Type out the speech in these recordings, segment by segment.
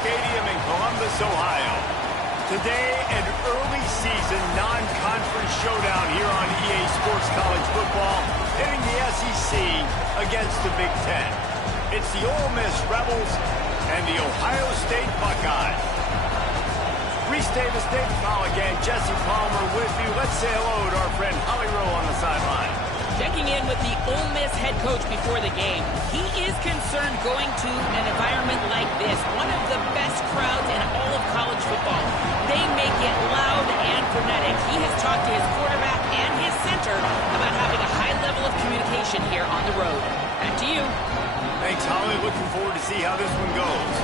Stadium in Columbus, Ohio. Today, an early season non-conference showdown here on EA Sports College Football, hitting the SEC against the Big Ten. It's the Ole Miss Rebels and the Ohio State Buckeyes. Reese Davis, David Mulligan, Jesse Palmer with you. Let's say hello to our friend Holly Rowe on the sideline. Checking in with the Ole Miss head coach before the game. He is concerned going to an environment like this, one of the best crowds in all of college football. They make it loud and frenetic. He has talked to his quarterback and his center about having a high level of communication here on the road. Back to you. Thanks, Holly. Looking forward to see how this one goes.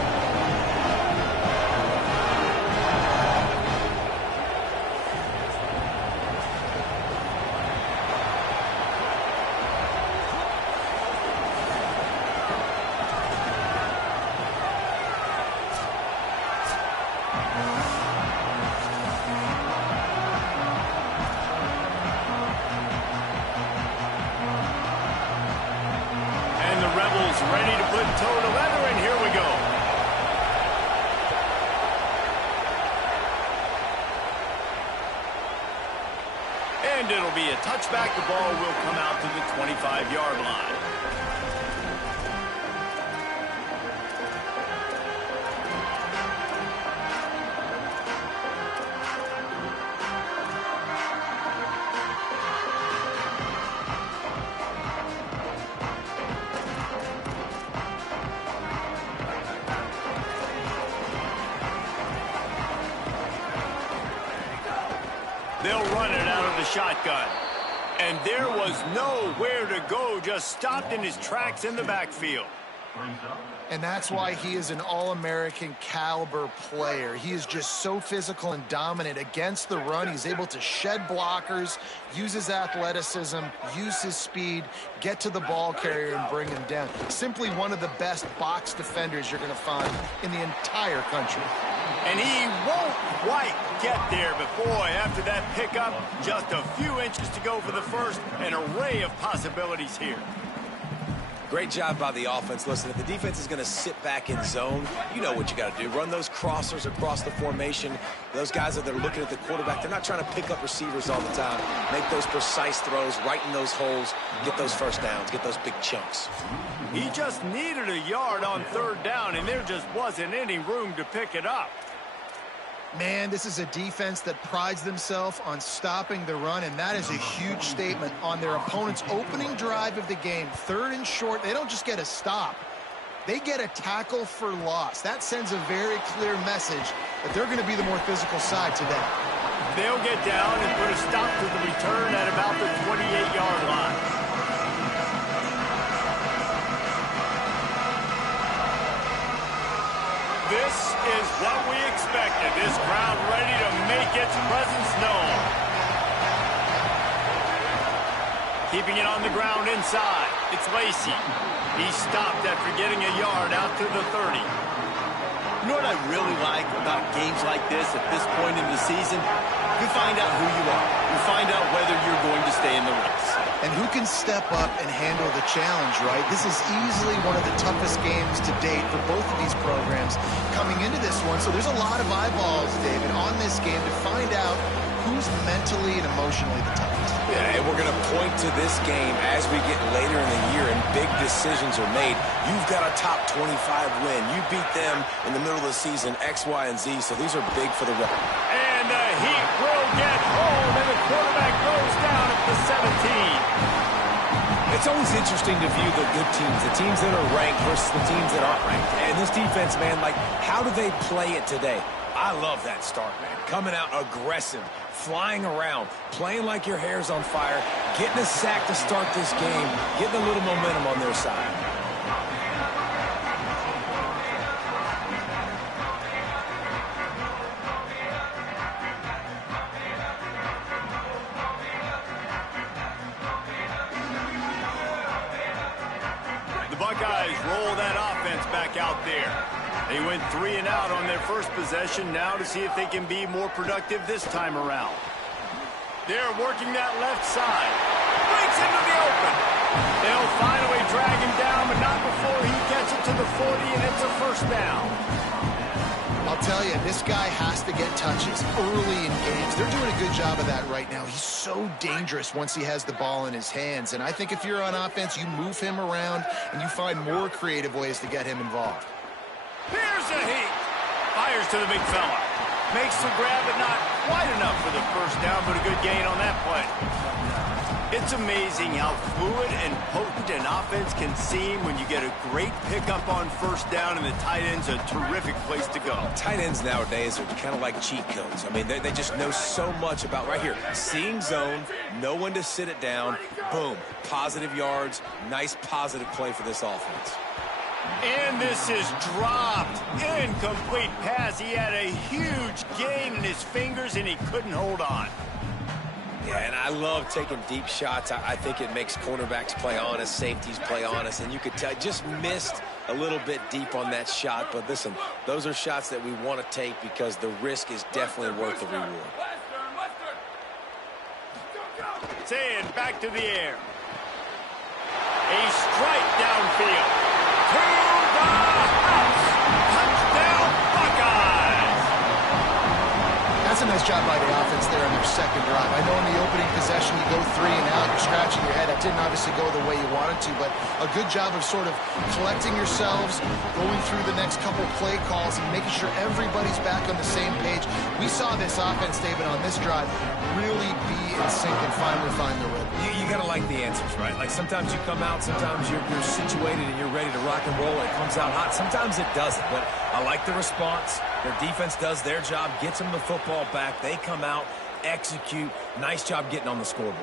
Ready to put toe to leather, and here we go. And it'll be a touchback. The ball will come out to the 25-yard line. They'll run it out of the shotgun. And there was nowhere to go, just stopped in his tracks in the backfield. And that's why he is an All-American caliber player. He is just so physical and dominant against the run. He's able to shed blockers, use his athleticism, use his speed, get to the ball carrier and bring him down. Simply one of the best box defenders you're going to find in the entire country. And he won't quite get there, but boy, after that pickup, just a few inches to go for the first, an array of possibilities here. Great job by the offense. Listen, if the defense is going to sit back in zone, you know what you got to do. Run those crossers across the formation. Those guys that are looking at the quarterback, they're not trying to pick up receivers all the time. Make those precise throws, right in those holes, get those first downs, get those big chunks. He just needed a yard on third down, and there just wasn't any room to pick it up. Man, this is a defense that prides themselves on stopping the run, and that is a huge statement on their opponent's opening drive of the game. Third and short, they don't just get a stop. They get a tackle for loss. That sends a very clear message that they're going to be the more physical side today. They'll get down and put a stop to the return at about the 28-yard line. This is what we expected. This crowd ready to make its presence known. Keeping it on the ground inside. It's Lacey. He stopped after getting a yard out to the 30. You know what I really like about games like this at this point in the season? You find out who you are. You find out whether you're going to stay in the race. And who can step up and handle the challenge, right? This is easily one of the toughest games to date for both of these programs coming into this one. So there's a lot of eyeballs, David, on this game to find out who's mentally and emotionally the toughest. Yeah, and we're going to point to this game as we get later in the year and big decisions are made. You've got a top 25 win. You beat them in the middle of the season, X, Y, and Z, so these are big for the record. And the Heat will get home, and the quarterback goes down at the 17. It's always interesting to view the good teams, the teams that are ranked versus the teams that aren't ranked. And this defense, man, like, how do they play it today? I love that start, man. Coming out aggressive, flying around, playing like your hair's on fire, getting a sack to start this game, getting a little momentum on their side. Buckeyes roll that offense back out there. They went 3 and out on their first possession, now to see if they can be more productive this time around. They're working that left side. Breaks into the open. They'll finally drag him down, but not before he gets it to the 40, and it's a first down. tell you, this guy has to get touches early in games. They're doing a good job of that right now. He's so dangerous once he has the ball in his hands. And I think if you're on offense, you move him around and you find more creative ways to get him involved. Here's a heat. Fires to the big fella. Makes the grab, but not quite enough for the first down, but a good gain on that play. It's amazing how fluid and potent an offense can seem when you get a great pickup on first down, and the tight end's a terrific place to go. Tight ends nowadays are kind of like cheat codes. I mean, they just know so much about, right here, seeing zone, know when to sit it down, boom, positive yards, nice positive play for this offense. And this is dropped. Incomplete pass. He had a huge gain in his fingers, and he couldn't hold on. Yeah, and I love taking deep shots. I think it makes cornerbacks play honest, safeties play honest, and you could tell just missed a little bit deep on that shot. But listen, those are shots that we want to take because the risk is definitely worth the reward. Saying back to the air. A strike downfield. To the house. Touchdown, Buckeyes. That's a nice job by the offense there on their second drive. I know in the opening possession you go 3 and out, you're scratching your head. That didn't obviously go the way you wanted to, but a good job of sort of collecting yourselves, going through the next couple play calls, and making sure everybody's back on the same page. We saw this offense, David, on this drive really be in sync and finally find the rhythm. You got to like the answers, right? Like sometimes you come out, sometimes you're situated and you're ready to rock and roll. It comes out hot. Sometimes it doesn't, but I like the response. Their defense does their job, gets them the football back. They come out, execute. Nice job getting on the scoreboard.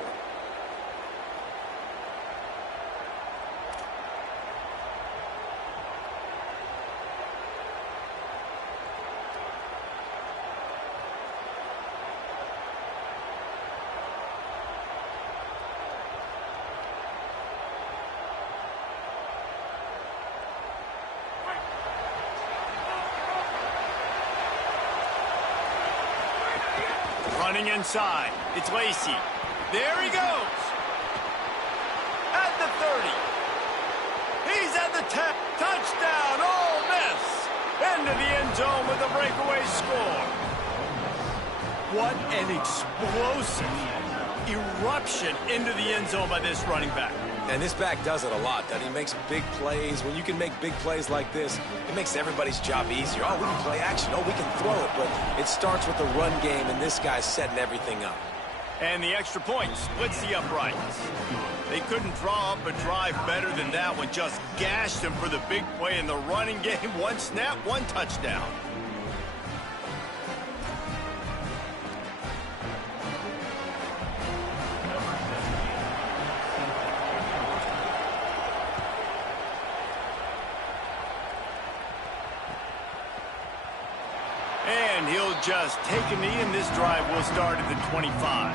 Running inside. It's Lacey. There he goes. At the 30. He's at the 10. Touchdown, Ole Miss. Into the end zone with a breakaway score. What an explosive eruption into the end zone by this running back. And this back does it a lot. That he makes big plays. When you can make big plays like this, it makes everybody's job easier. Oh, we can play action. Oh, we can throw it. But it starts with the run game, and this guy's setting everything up. And the extra point splits the uprights. They couldn't draw up a drive better than that one. Just gashed him for the big play in the running game. One snap, one touchdown. And he'll just take a knee, and this drive will start at the 25.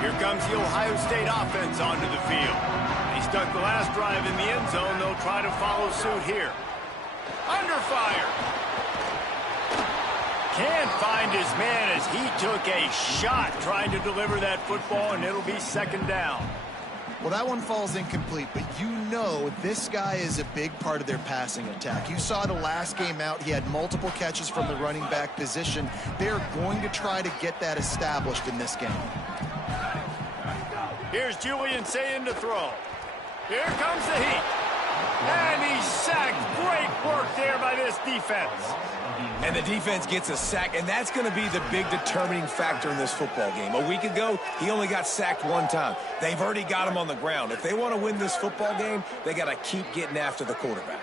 Here comes the Ohio State offense onto the field. They stuck the last drive in the end zone. They'll try to follow suit here. Under fire. Can't find his man as he took a shot trying to deliver that football, and it'll be second down. Well, that one falls incomplete, but you know this guy is a big part of their passing attack. You saw the last game out, he had multiple catches from the running back position. They're going to try to get that established in this game. Here's Julian saying to throw. Here comes the heat. And he's sacked. Great work there by this defense. And the defense gets a sack, and that's going to be the big determining factor in this football game. A week ago, he only got sacked one time. They've already got him on the ground. If they want to win this football game, they got to keep getting after the quarterback.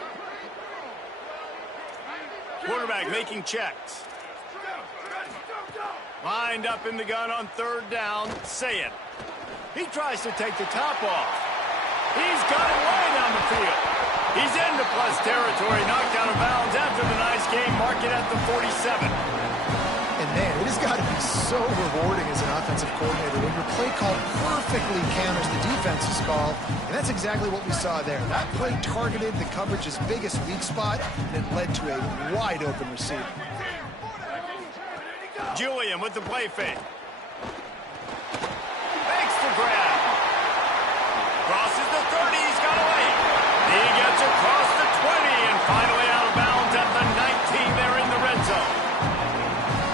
Quarterback making checks. Lined up in the gun on third down. Say it. He tries to take the top off. He's got it way down the field. He's into plus territory, knocked out of bounds after the nice game, mark it at the 47. And man, it has got to be so rewarding as an offensive coordinator when your play call perfectly counters the defense's call, and that's exactly what we saw there. That play targeted the coverage's biggest weak spot, and it led to a wide open receiver. Julian with the play fake. Makes the grab. Crosses the 30. He's got away. He gets across the 20 and finally out of bounds at the 19. They're in the red zone.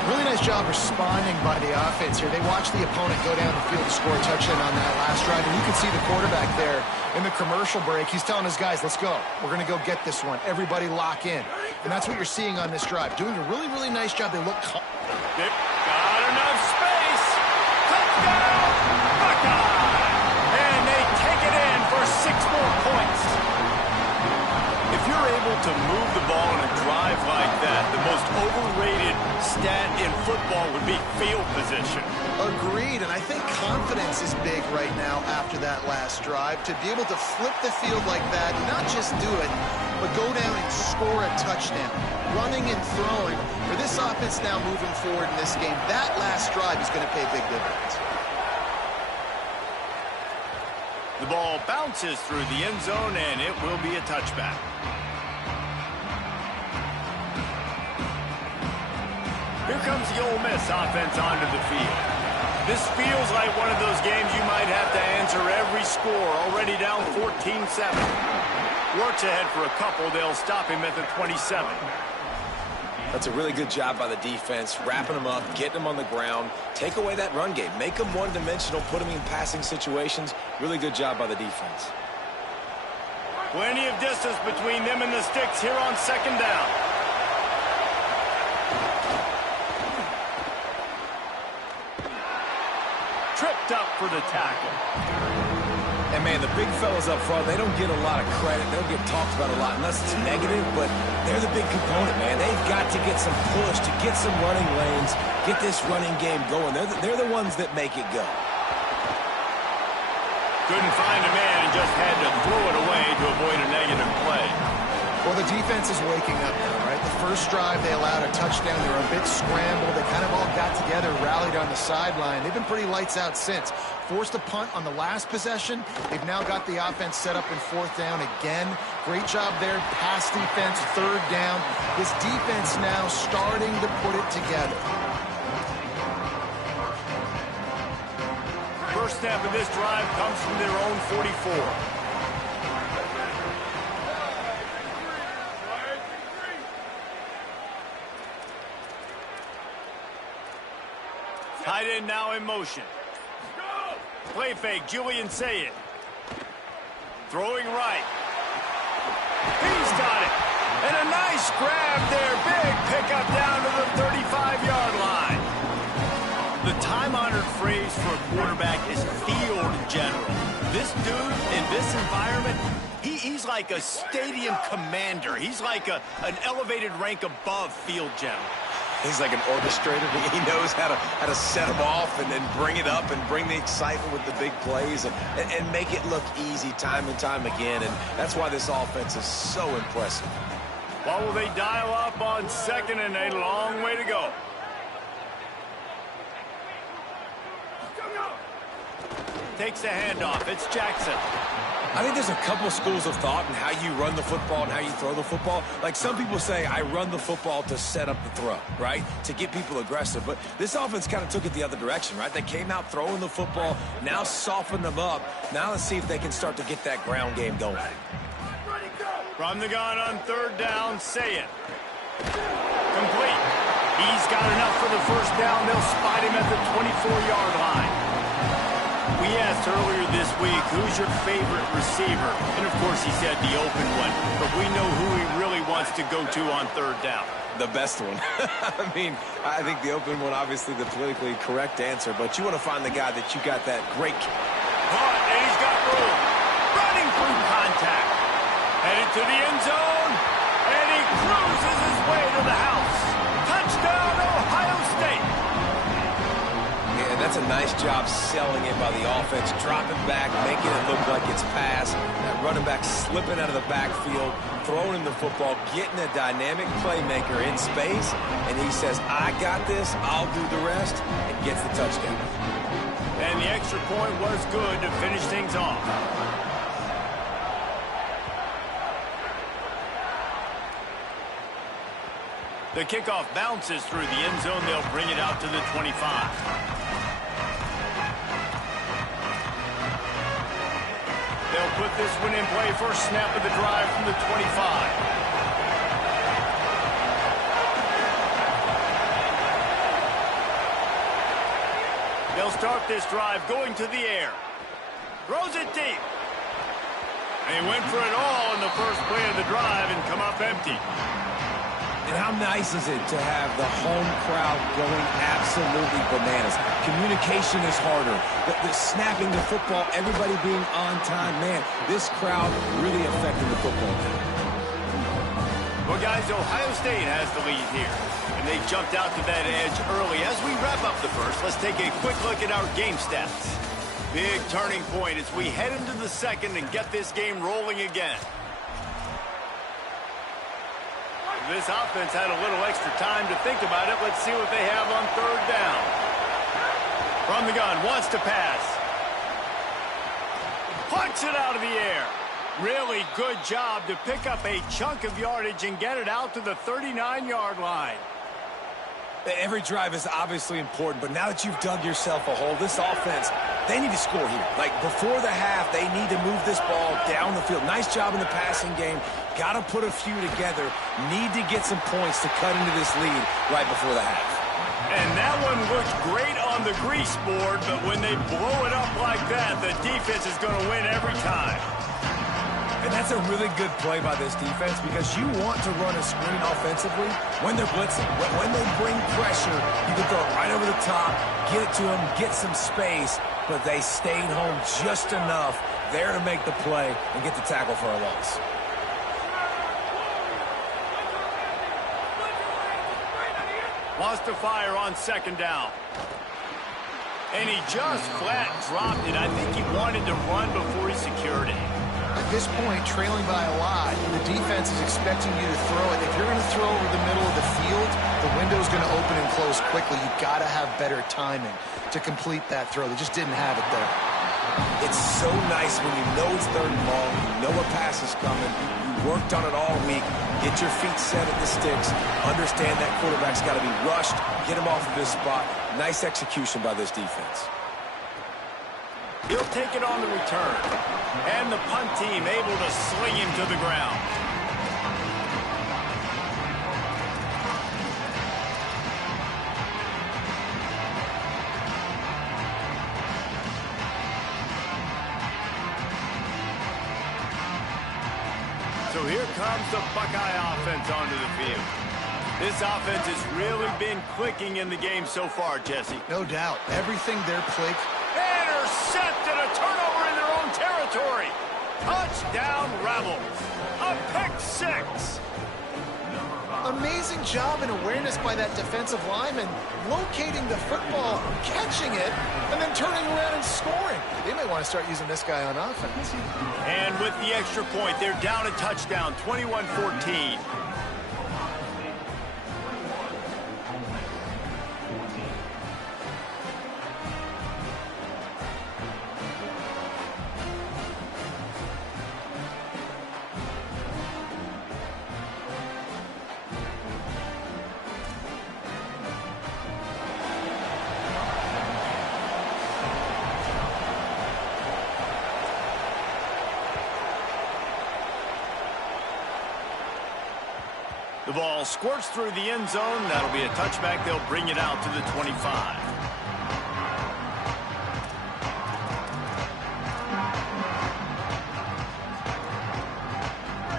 Really nice job responding by the offense here. They watched the opponent go down the field to score a touchdown on that last drive, and you can see the quarterback there in the commercial break. He's telling his guys, let's go. We're going to go get this one. Everybody lock in. And that's what you're seeing on this drive. Doing a really, really nice job. They look... They've got enough space. Touchdown, Buckeye! And they take it in for 6 more points. If you're able to move the ball in a drive like that, the most overrated stat in football would be field position. Agreed, and I think confidence is big right now after that last drive. To be able to flip the field like that, not just do it, but go down and score a touchdown. Running and throwing, for this offense now moving forward in this game, that last drive is going to pay big dividends. The ball bounces through the end zone, and it will be a touchback. Here comes the Ole Miss offense onto the field. This feels like one of those games you might have to answer every score. Already down 14-7. Works ahead for a couple. They'll stop him at the 27. That's a really good job by the defense, wrapping them up, getting them on the ground, take away that run game, make them one-dimensional, put them in passing situations. Really good job by the defense. Plenty of distance between them and the sticks here on second down. Tripped up for the tackle. And, man, the big fellas up front, they don't get a lot of credit. They don't get talked about a lot unless it's negative, but they're the big component, man. They've got to get some push, to get some running lanes, get this running game going. They're the ones that make it go. Couldn't find a man and just had to throw it away to avoid a negative play. Well, the defense is waking up now, right? The first drive, they allowed a touchdown. They were a bit scrambled. They kind of all got together, rallied on the sideline. They've been pretty lights out since. Forced a punt on the last possession. They've now got the offense set up in 4th down again. Great job there. Pass defense, 3rd down. This defense now starting to put it together. First snap of this drive comes from their own 44. Tight end now in motion. Play fake, Julian Say it. Throwing right. He's got it. And a nice grab there. Big pickup down to the 35-yard line. The time-honored phrase for a quarterback is field general. This dude in this environment, he's like a stadium commander. He's like an elevated rank above field general. He's like an orchestrator. He knows how to set them off and then bring it up and bring the excitement with the big plays and make it look easy time and time again. And that's why this offense is so impressive. What will they dial up on 2nd and a long way to go? Takes the handoff. It's Jackson. I think there's a couple schools of thought in how you run the football and how you throw the football. Like some people say, I run the football to set up the throw, right? To get people aggressive. But this offense kind of took it the other direction, right? They came out throwing the football, now softened them up. Now let's see if they can start to get that ground game going. From the gun on 3rd down, Say it. Complete. He's got enough for the first down. They'll spot him at the 24-yard line. We asked earlier this week, who's your favorite receiver? And, of course, he said the open one. But we know who he really wants to go to on 3rd down. The best one. I mean, I think the open one, obviously the politically correct answer. But you want to find the guy that you got that great... And he's got room. Running through contact. Headed to the end zone. And he cruises his way to the house. Touchdown, Ohio State. That's a nice job selling it by the offense, dropping back, making it look like it's pass. That running back slipping out of the backfield, throwing the football, getting a dynamic playmaker in space, and he says, I got this, I'll do the rest, and gets the touchdown. And the extra point was good to finish things off. The kickoff bounces through the end zone. They'll bring it out to the 25. They'll put this one in play. First snap of the drive from the 25. They'll start this drive going to the air. Throws it deep. They went for it all in the first play of the drive and come up empty. And how nice is it to have the home crowd going absolutely bananas? Communication is harder. The snapping the football, everybody being on time. Man, this crowd really affecting the football game. Well, guys, Ohio State has the lead here. And they jumped out to that edge early. As we wrap up the first, let's take a quick look at our game stats. Big turning point as we head into the second and get this game rolling again. This offense had a little extra time to think about it. Let's see what they have on third down. From the gun, wants to pass. Punts it out of the air. Really good job to pick up a chunk of yardage and get it out to the 39-yard line. Every drive is obviously important, but now that you've dug yourself a hole, this offense, they need to score here. Like, before the half, they need to move this ball down the field. Nice job in the passing game. Got to put a few together. Need to get some points to cut into this lead right before the half. And that one looked great on the grease board, but when they blow it up like that, the defense is going to win every time. And that's a really good play by this defense because you want to run a screen offensively when they're blitzing. When they bring pressure, you can throw it right over the top, get it to them, get some space, but they stayed home just enough there to make the play and get the tackle for a loss. Wants to fire on second down. And he just flat dropped it. I think he wanted to run before he secured it. At this point, trailing by a lot, the defense is expecting you to throw it. If you're going to throw over the middle of the field, the window's going to open and close quickly. You've got to have better timing to complete that throw. They just didn't have it there. It's so nice when you know it's third and long, you know a pass is coming, you worked on it all week, get your feet set at the sticks, understand that quarterback's got to be rushed, get him off of his spot. Nice execution by this defense. He'll take it on the return. And the punt team able to sling him to the ground. So here comes the Buckeye offense onto the field. This offense has really been clicking in the game so far, Jesse. No doubt. Everything they're playing. Intercepted, a turnover in their own territory. Touchdown Rebels. A pick six. Amazing job and awareness by that defensive lineman, locating the football, catching it, and then turning around and scoring. They may want to start using this guy on offense. And with the extra point, they're down a touchdown, 21-14. The ball squirts through the end zone. That'll be a touchback. They'll bring it out to the 25.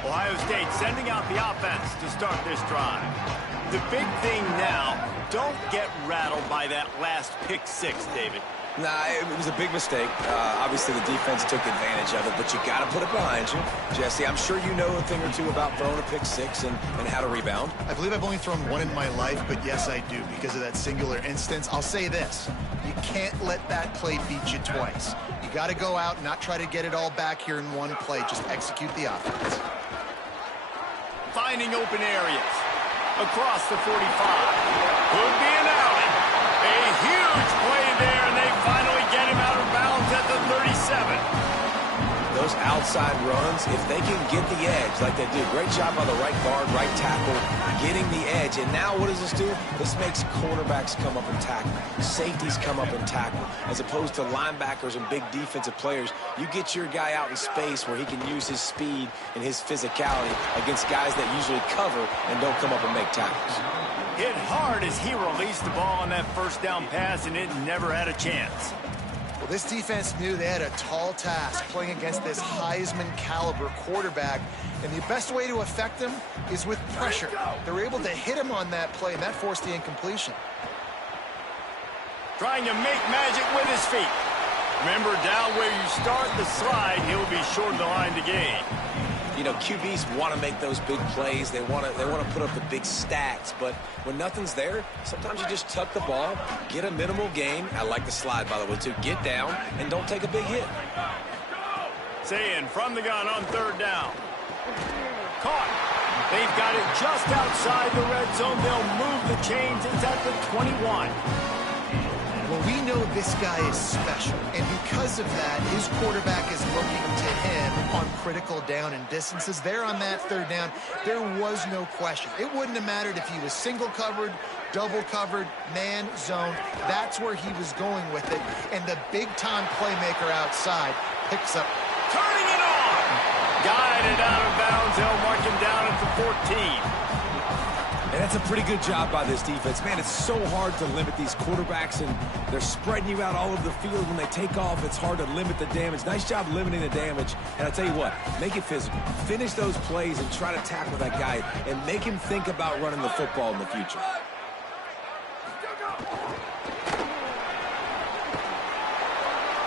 Ohio State sending out the offense to start this drive. The big thing now, don't get rattled by that last pick six, David. Nah, it was a big mistake. Obviously, the defense took advantage of it, but you got to put it behind you. Jesse, I'm sure you know a thing or two about throwing a pick six and how to rebound. I believe I've only thrown one in my life, but yes, I do because of that singular instance. I'll say this. You can't let that play beat you twice. You got to go out and not try to get it all back here in one play. Just execute the offense. Finding open areas. Across the 45. Could be an alley. A huge play there, and they finally get him out of bounds at the 37. Those outside runs, if they can get the edge like they do, great job by the right guard, right tackle, getting the edge. And now what does this do? This makes cornerbacks come up and tackle, safeties come up and tackle, as opposed to linebackers and big defensive players. You get your guy out in space where he can use his speed and his physicality against guys that usually cover and don't come up and make tackles. Hit hard as he released the ball on that first down pass, and it never had a chance. Well, this defense knew they had a tall task playing against this Heisman-caliber quarterback, and the best way to affect him is with pressure. They were able to hit him on that play, and that forced the incompletion. Trying to make magic with his feet. Remember, down where you start the slide, he'll be short of the line to gain. You know, QBs want to make those big plays. They want to put up the big stats. But when nothing's there, sometimes you just tuck the ball, get a minimal gain. I like the slide, by the way, too. Get down and don't take a big hit. Saying from the gun on third down. Caught. They've got it just outside the red zone. They'll move the chains. It's at the 21. Well, we know this guy is special, and because of that, his quarterback is looking to him on critical down and distances. There on that third down, there was no question. It wouldn't have mattered if he was single covered, double covered, man zone. That's where he was going with it, and the big-time playmaker outside picks up. Turning it on! Guided out of bounds. They'll mark him down at the 14. And that's a pretty good job by this defense. Man, it's so hard to limit these quarterbacks, and they're spreading you out all over the field. When they take off, it's hard to limit the damage. Nice job limiting the damage. And I tell you what, make it physical. Finish those plays and try to tackle that guy and make him think about running the football in the future.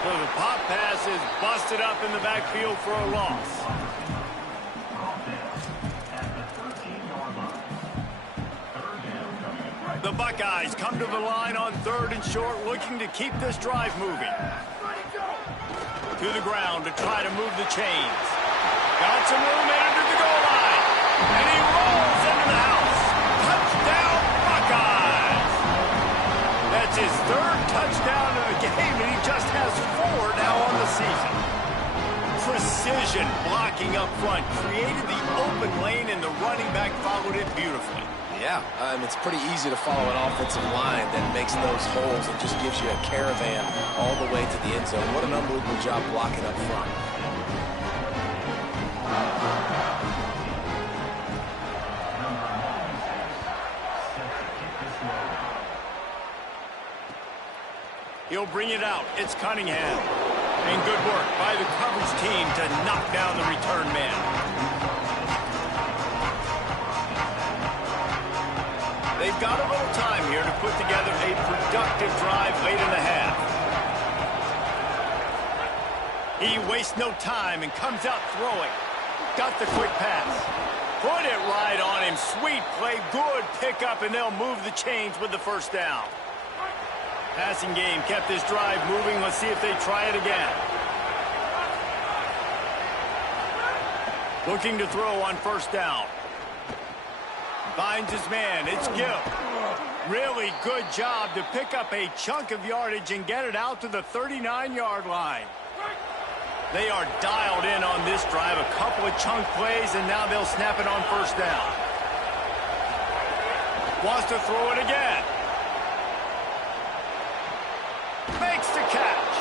So the pop pass is busted up in the backfield for a loss. The Buckeyes come to the line on third and short, looking to keep this drive moving. To the ground to try to move the chains. Got some room into the goal line. And he rolls into the house. Touchdown, Buckeyes! That's his third touchdown of the game, and he just has 4 now on the season. Precision blocking up front created the open lane, and the running back followed it beautifully. Yeah, it's pretty easy to follow an offensive line that makes those holes and just gives you a caravan all the way to the end zone. What an unbelievable job blocking up front. He'll bring it out. It's Cunningham. And good work by the coverage team to knock down the return man. They've got a little time here to put together a productive drive late in the half. He wastes no time and comes out throwing. Got the quick pass. Put it right on him. Sweet play. Good pickup, and they'll move the chains with the first down. Passing game kept this drive moving. Let's see if they try it again. Looking to throw on first down. Finds his man. It's Gill. Really good job to pick up a chunk of yardage and get it out to the 39-yard line. They are dialed in on this drive. A couple of chunk plays, and now they'll snap it on first down. Wants to throw it again. Makes the catch.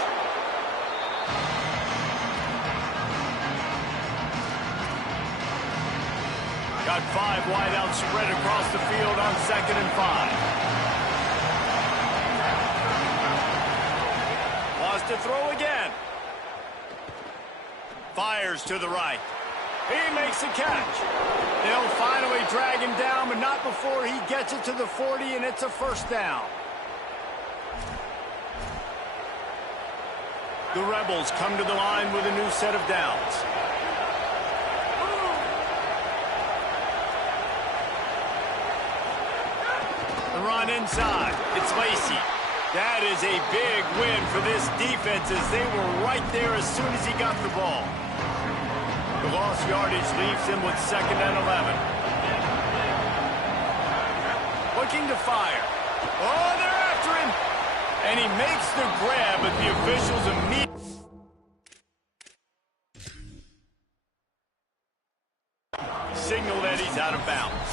Got 5 wide out spread across the field on 2nd and 5. Wants to throw again. Fires to the right. He makes a catch. They'll finally drag him down, but not before he gets it to the 40, and it's a first down. The Rebels come to the line with a new set of downs. The run inside. It's Lacey. That is a big win for this defense as they were right there as soon as he got the ball. The lost yardage leaves him with 2nd and 11. Looking to fire. Oh, they're after him. And he makes the grab, but the officials immediately. out of bounds.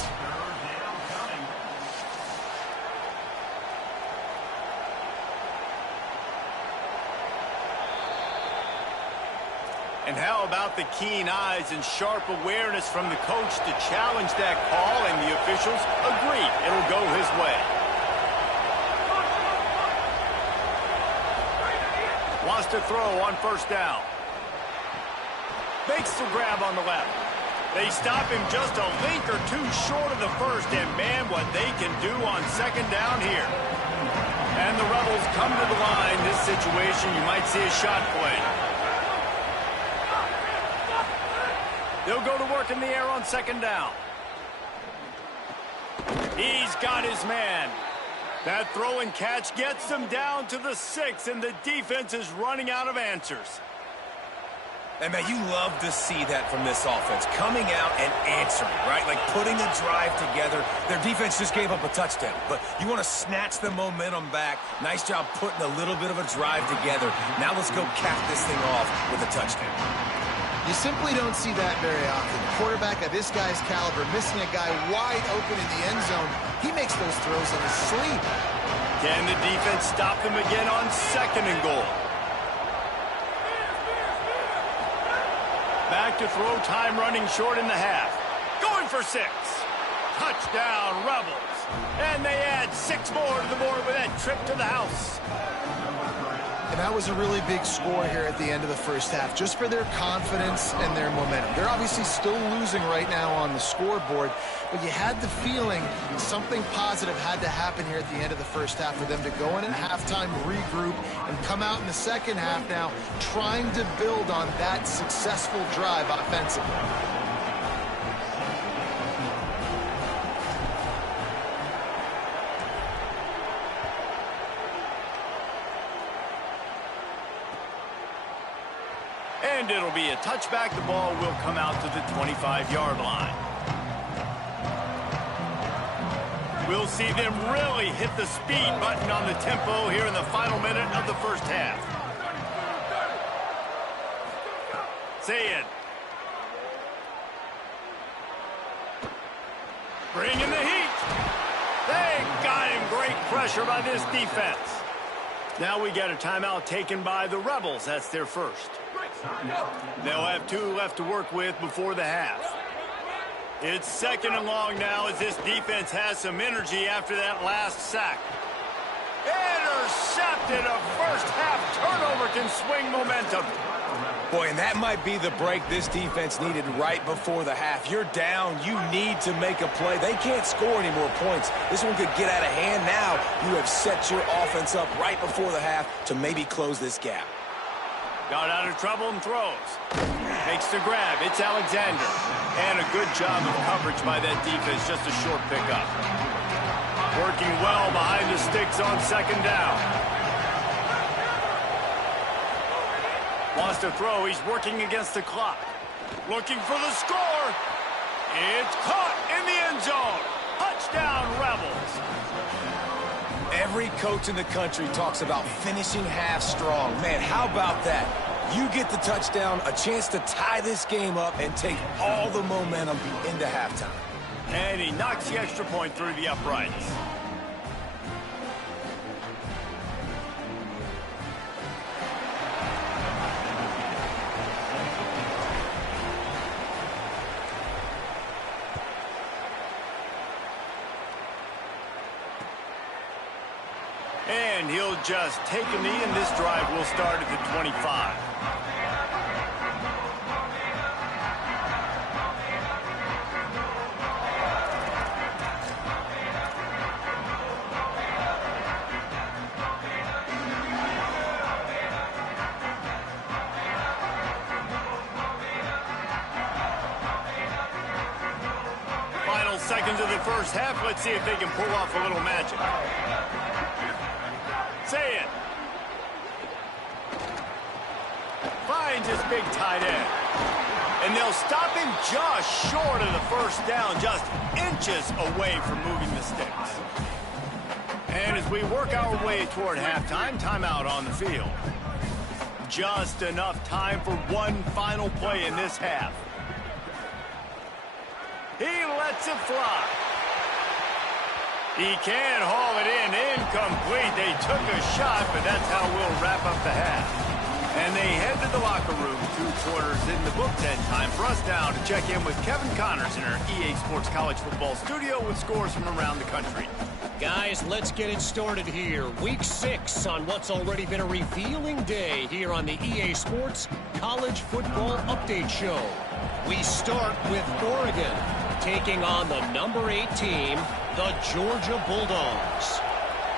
And how about the keen eyes and sharp awareness from the coach to challenge that call, and the officials agree it'll go his way. Wants to throw on first down. Makes the grab on the left. They stop him just a link or two short of the first, and man, what they can do on second down here. And the Rebels come to the line. This situation, you might see a shot play. They'll go to work in the air on second down. He's got his man. That throw and catch gets them down to the 6, and the defense is running out of answers. And, man, you love to see that from this offense, coming out and answering, right? Like putting a drive together. Their defense just gave up a touchdown, but you want to snatch the momentum back. Nice job putting a little bit of a drive together. Now let's go cap this thing off with a touchdown. You simply don't see that very often. Quarterback of this guy's caliber missing a guy wide open in the end zone. He makes those throws in his sleep. Can the defense stop them again on second and goal? Back to throw, time running short in the half. Going for 6. Touchdown, Rebels. And they add 6 more to the board with that trip to the house. And that was a really big score here at the end of the first half, just for their confidence and their momentum. They're obviously still losing right now on the scoreboard, but you had the feeling something positive had to happen here at the end of the first half for them to go in at halftime, regroup, and come out in the second half now trying to build on that successful drive offensively. And it'll be a touchback. The ball will come out to the 25-yard line. We'll see them really hit the speed button on the tempo here in the final minute of the first half. Say it. Bringing the heat. They got him. Great pressure by this defense. Now we got a timeout taken by the Rebels. That's their first. They'll have 2 left to work with before the half. It's second and long now as this defense has some energy after that last sack. Intercepted. A first half turnover can swing momentum. Boy, and that might be the break this defense needed right before the half. You're down. You need to make a play. They can't score any more points. This one could get out of hand now. You have set your offense up right before the half to maybe close this gap. Got out of trouble and throws. Makes the grab. It's Alexander. And a good job of coverage by that defense. Just a short pickup. Working well behind the sticks on second down. Wants to throw. He's working against the clock. Looking for the score. It's caught in the end zone. Touchdown, Rebels. Every coach in the country talks about finishing half strong. Man, how about that? You get the touchdown, a chance to tie this game up and take all the momentum into halftime. And he knocks the extra point through the uprights. And he'll just take a knee, and this drive will start at the 25. Final seconds of the first half. Let's see if they can pull off a little magic. Say it. Finds his big tight end. And they'll stop him just short of the first down, just inches away from moving the sticks. And as we work our way toward halftime, timeout on the field. Just enough time for one final play in this half. He lets it fly. He can haul it in. Incomplete. They took a shot, but that's how we'll wrap up the half. And they head to the locker room. 2 quarters in the books, and time for us now to check in with Kevin Connors in our EA Sports College Football studio with scores from around the country. Guys, let's get it started here. Week 6 on what's already been a revealing day here on the EA Sports College Football Update Show. We start with Oregon taking on the number 8 team, the Georgia Bulldogs.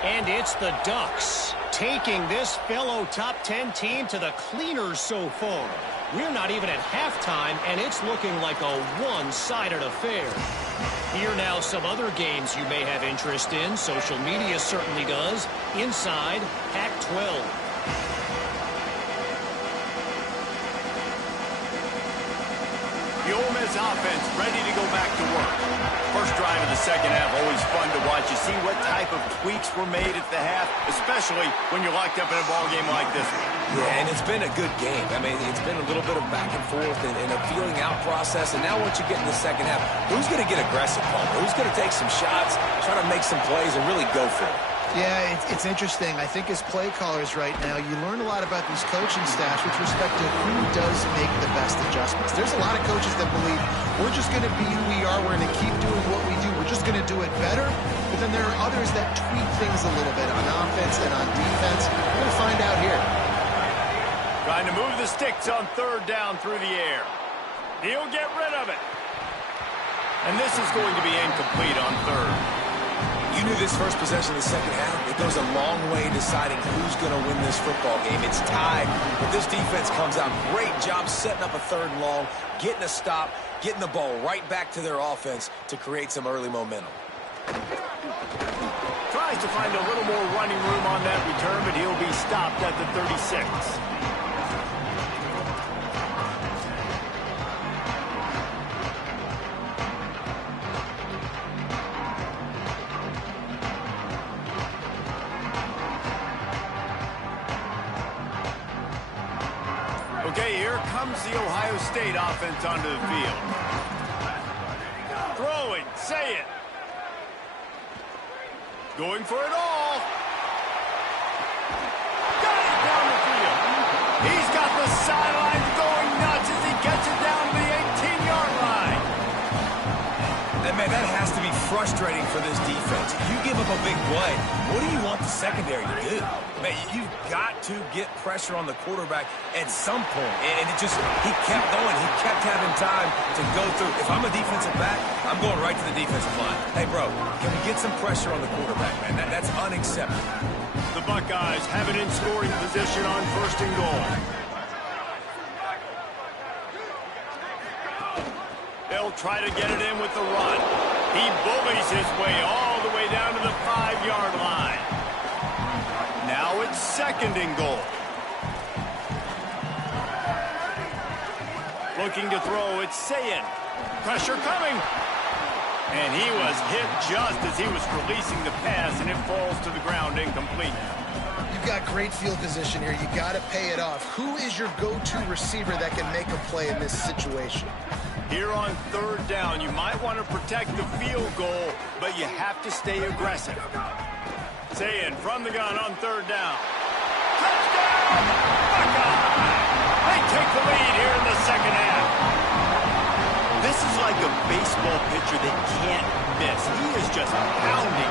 And it's the Ducks taking this fellow top 10 team to the cleaners so far. We're not even at halftime, and it's looking like a one-sided affair. Here now some other games you may have interest in. Social media certainly does. Inside Pac-12. The Ole Miss offense ready to go back to work. First drive of the second half, always fun to watch. You see what type of tweaks were made at the half, especially when you're locked up in a ball game like this one. Yeah, and it's been a good game. I mean, it's been a little bit of back and forth and a feeling out process. And now once you get in the second half, who's going to get aggressive, Paul? Who's going to take some shots, try to make some plays, and really go for it? Yeah, it's interesting. I think as play callers right now, you learn a lot about these coaching staffs with respect to who does make the best adjustments. There's a lot of coaches that believe we're just going to be who we are. We're going to keep doing what we do. We're just going to do it better. But then there are others that tweak things a little bit on offense and on defense. We're going to find out here. Trying to move the sticks on third down through the air. He'll get rid of it. And this is going to be incomplete on third. You knew this first possession of the second half. It goes a long way in deciding who's going to win this football game. It's tied, but this defense comes out. Great job setting up a third and long, getting a stop, getting the ball right back to their offense to create some early momentum. Tries to find a little more running room on that return, but he'll be stopped at the 36. Okay, here comes the Ohio State offense onto the field. Throwing, say it. Going for it all. Got it down the field. He's got the sidelines going nuts as he gets it down to the 18-yard line. And man, that has to be frustrating for this defense. You give up a big play. What do you want the secondary to do? Man, you've got to get pressure on the quarterback at some point. And it just, he kept going. He kept having time to go through. If I'm a defensive back, I'm going right to the defensive line. Hey, bro, can we get some pressure on the quarterback, man? That's unacceptable. The Buckeyes have it in scoring position on first and goal. They'll try to get it in with the run. He bullies his way all the way down to the 5-yard line. Now it's second and goal. Looking to throw, it's Sayin. Pressure coming. And he was hit just as he was releasing the pass, and it falls to the ground incomplete. You've got great field position here. You got to pay it off. Who is your go-to receiver that can make a play in this situation? Here on third down, you might want to protect the field goal, but you have to stay aggressive. Sayin from the gun on third down. Touchdown! Buckeye! They take the lead here in the second half. This is like a baseball pitcher that can't miss. He is just pounding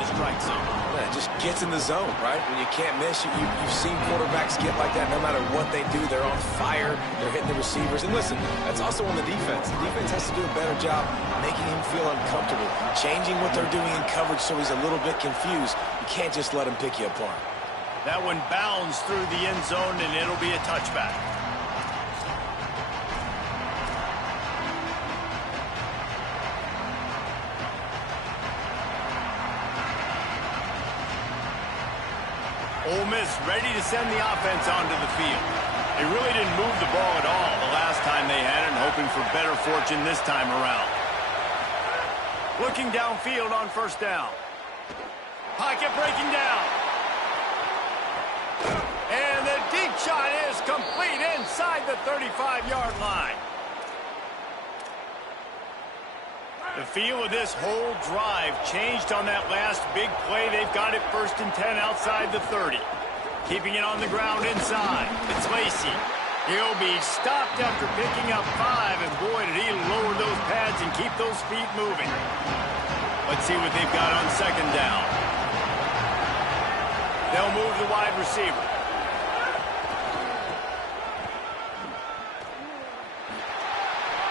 the strike zone. Yeah, it just gets in the zone, right? When you can't miss, you've seen quarterbacks get like that no matter what they do. They're on fire. They're hitting the receivers. And listen, that's also on the defense. The defense has to do a better job making him feel uncomfortable, changing what they're doing in coverage so he's a little bit confused. You can't just let him pick you apart. That one bounds through the end zone, and it'll be a touchback. Ole Miss ready to send the offense onto the field. They really didn't move the ball at all the last time they had it, and hoping for better fortune this time around. Looking downfield on first down. Pocket breaking down. And the deep shot is complete inside the 35-yard line. The feel of this whole drive changed on that last big play. They've got it 1st and 10 outside the 30. Keeping it on the ground inside. It's Lacey. He'll be stopped after picking up 5, and boy, did he lower those pads and keep those feet moving. Let's see what they've got on 2nd down. They'll move the wide receiver.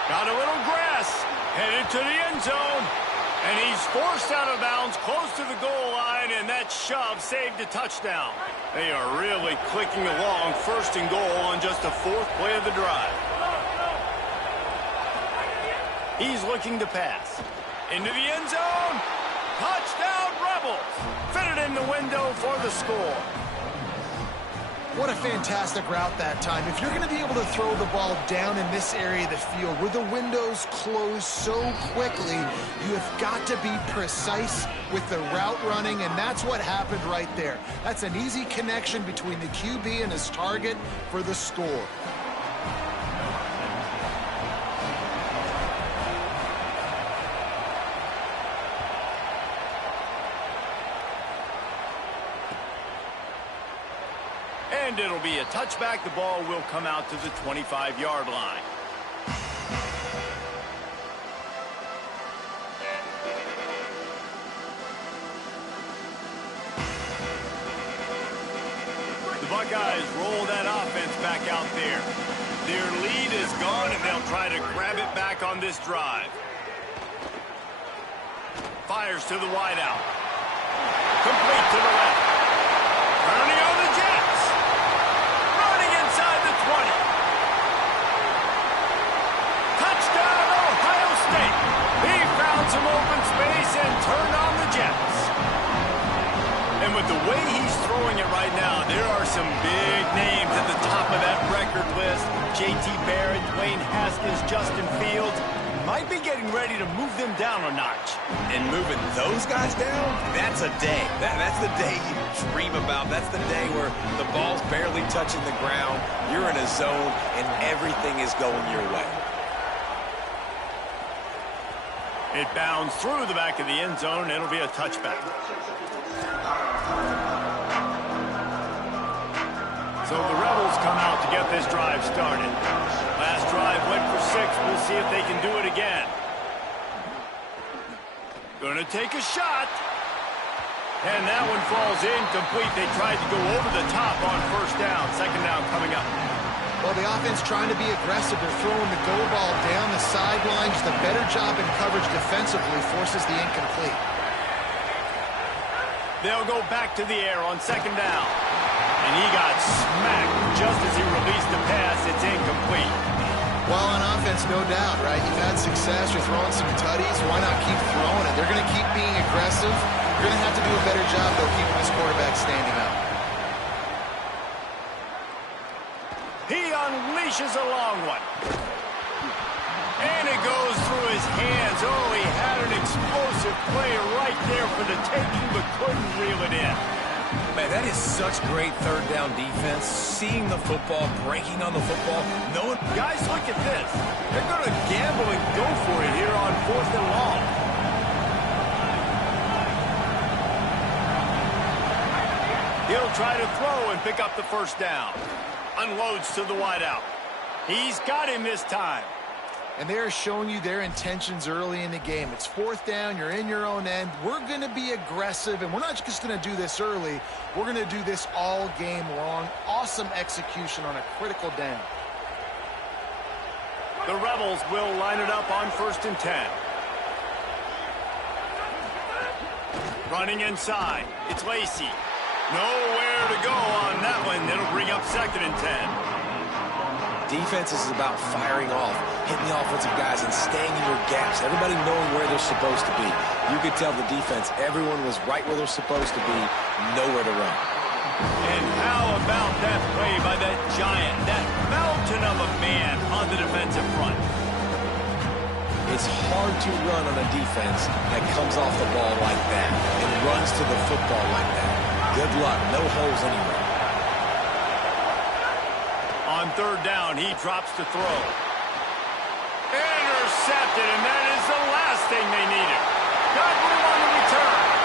Got a little grass, headed to the end zone, and he's forced out of bounds close to the goal line, and that shove saved a touchdown. They are really clicking along, 1st and goal on just the 4th play of the drive. He's looking to pass. Into the end zone. Touchdown, Rebels. Fitted in the window for the score. What a fantastic route that time. If you're going to be able to throw the ball down in this area of the field where the windows close so quickly, you have got to be precise with the route running, and that's what happened right there. That's an easy connection between the QB and his target for the score. And it'll be a touchback. The ball will come out to the 25-yard line. The Buckeyes roll that offense back out there. Their lead is gone, and they'll try to grab it back on this drive. Fires to the wideout. Complete to the left. Turning on the Jets. Running inside the 20. Touchdown, Ohio State. He found some open space and turned on the Jets. And with the way he's throwing it right now, there are some big names at the top of that record list. J.T. Barrett, Dwayne Haskins, Justin Fields. Might be getting ready to move them down a notch. And moving those guys down, that's a day. That's the day you dream about. That's the day where the ball's barely touching the ground. You're in a zone, and everything is going your way. It bounds through the back of the end zone. It'll be a touchback. So the Rebels come out to get this drive started. Last drive went for 6. We'll see if they can do it again. Gonna take a shot. And that one falls incomplete. They tried to go over the top on 1st down. 2nd down coming up. Well, the offense trying to be aggressive. They're throwing the go ball down the sidelines. The better job in coverage defensively forces the incomplete. They'll go back to the air on 2nd down. And he got smacked just as he released the pass. It's incomplete. Well, on offense, no doubt, right? You've had success. You're throwing some tutties. Why not keep throwing it? They're going to keep being aggressive. You're going to have to do a better job, though, keeping this quarterback standing up. He unleashes a long one. And it goes through his hands. Oh, he had an explosive play right there for the taking, but couldn't reel it in. Man, that is such great 3rd down defense. Seeing the football, breaking on the football, knowing... Guys, look at this. They're going to gamble and go for it here on 4th and long. He'll try to throw and pick up the 1st down. Unloads to the wideout. He's got him this time. And they're showing you their intentions early in the game. It's 4th down. You're in your own end. We're going to be aggressive, and we're not just going to do this early. We're going to do this all game long. Awesome execution on a critical down. The Rebels will line it up on 1st and 10. Running inside. It's Lacey. Nowhere to go on that one. It'll bring up 2nd and 10. Defense is about firing off, hitting the offensive guys and staying in your gaps. Everybody knowing where they're supposed to be. You could tell the defense, everyone was right where they're supposed to be, nowhere to run. And how about that play by that giant, that mountain of a man on the defensive front? It's hard to run on a defense that comes off the ball like that and runs to the football like that. Good luck, no holes anywhere. On 3rd down, he drops to throw. Intercepted, and that is the last thing they needed. Got room on the return.